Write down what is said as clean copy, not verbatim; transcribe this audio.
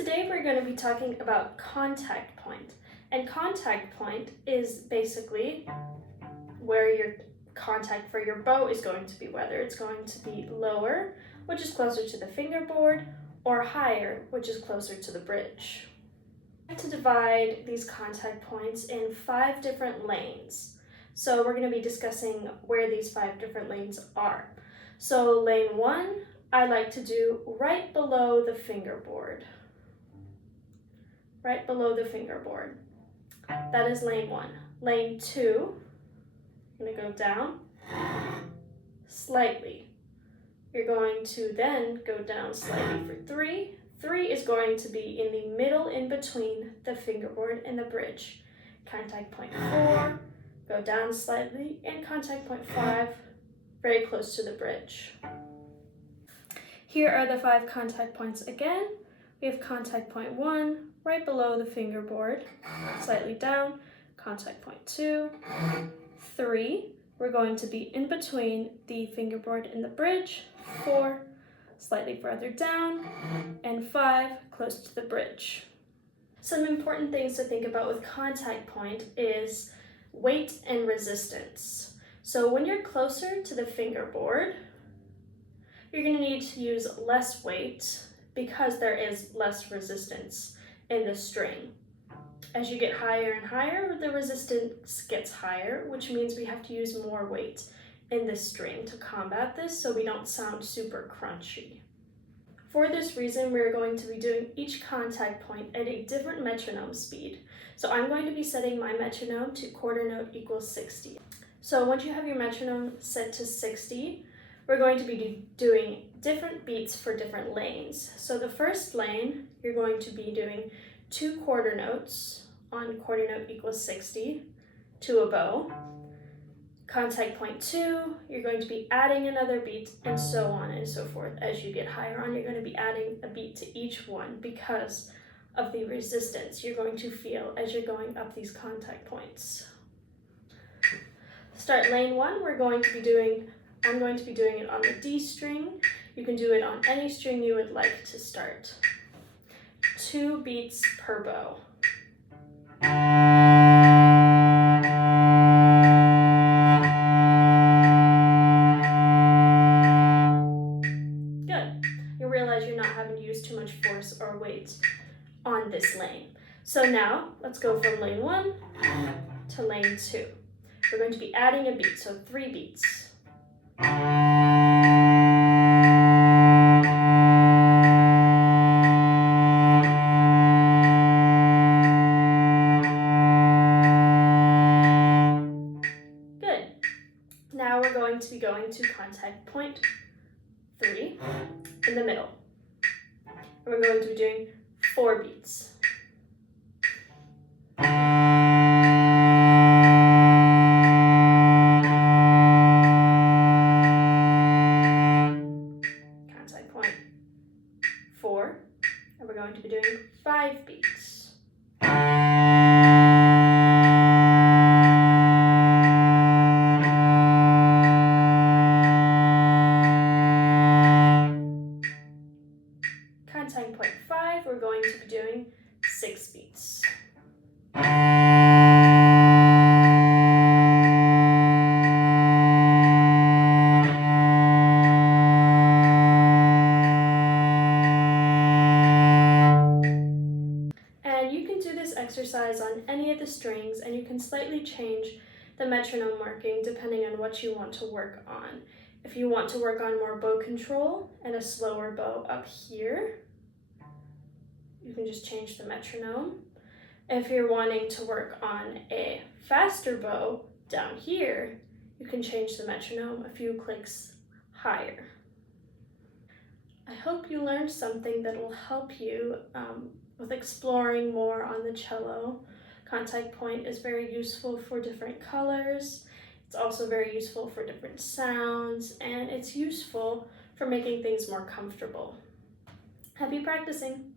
Today we're going to be talking about contact point. And contact point is basically where your contact for your bow is going to be, whether it's going to be lower, which is closer to the fingerboard, or higher, which is closer to the bridge. I have to divide these contact points in 5 different lanes. So we're going to be discussing where these 5 different lanes are. So lane 1, I like to do right below the fingerboard. Right below the fingerboard. That is lane 1. Lane 2, I'm going to go down slightly. You're going to then go down slightly for 3. 3 is going to be in the middle in between the fingerboard and the bridge. Contact point 4, go down slightly, and contact point 5, very close to the bridge. Here are the 5 contact points again. We have contact point 1, right below the fingerboard, slightly down. Contact point 2, 3, we're going to be in between the fingerboard and the bridge. 4, slightly further down, and 5, close to the bridge. Some important things to think about with contact point is weight and resistance. So when you're closer to the fingerboard, you're going to need to use less weight because there is less resistance in the string. As you get higher and higher, the resistance gets higher, which means we have to use more weight in the string to combat this so we don't sound super crunchy. For this reason, we're going to be doing each contact point at a different metronome speed. So I'm going to be setting my metronome to quarter note equals 60. So once you have your metronome set to 60, we're going to be doing different beats for different lanes. So the first lane, you're going to be doing 2 quarter notes on quarter note equals 60 to a bow. Contact point 2, you're going to be adding another beat, and so on and so forth. As you get higher on, you're going to be adding a beat to each one because of the resistance you're going to feel as you're going up these contact points. Start lane 1, I'm going to be doing it on the D string. You can do it on any string you would like to start. 2 beats per bow. Good. You'll realize you're not having to use too much force or weight on this lane. So now, let's go from lane 1 to lane 2. We're going to be adding a beat, so 3 beats. Good. Now we're going to be going to contact point 3 in the middle. And we're going to be doing 4 beats. Contact point 4, and we're going to be doing 5 beats. Contact point 5, we're going to be doing 6 beats. And you can do this exercise on any of the strings, and you can slightly change the metronome marking depending on what you want to work on. If you want to work on more bow control and a slower bow up here, you can just change the metronome. If you're wanting to work on a faster bow down here, you can change the metronome a few clicks higher. I hope you learned something that will help you with exploring more on the cello. Contact point is very useful for different colors. It's also very useful for different sounds, and it's useful for making things more comfortable. Happy practicing!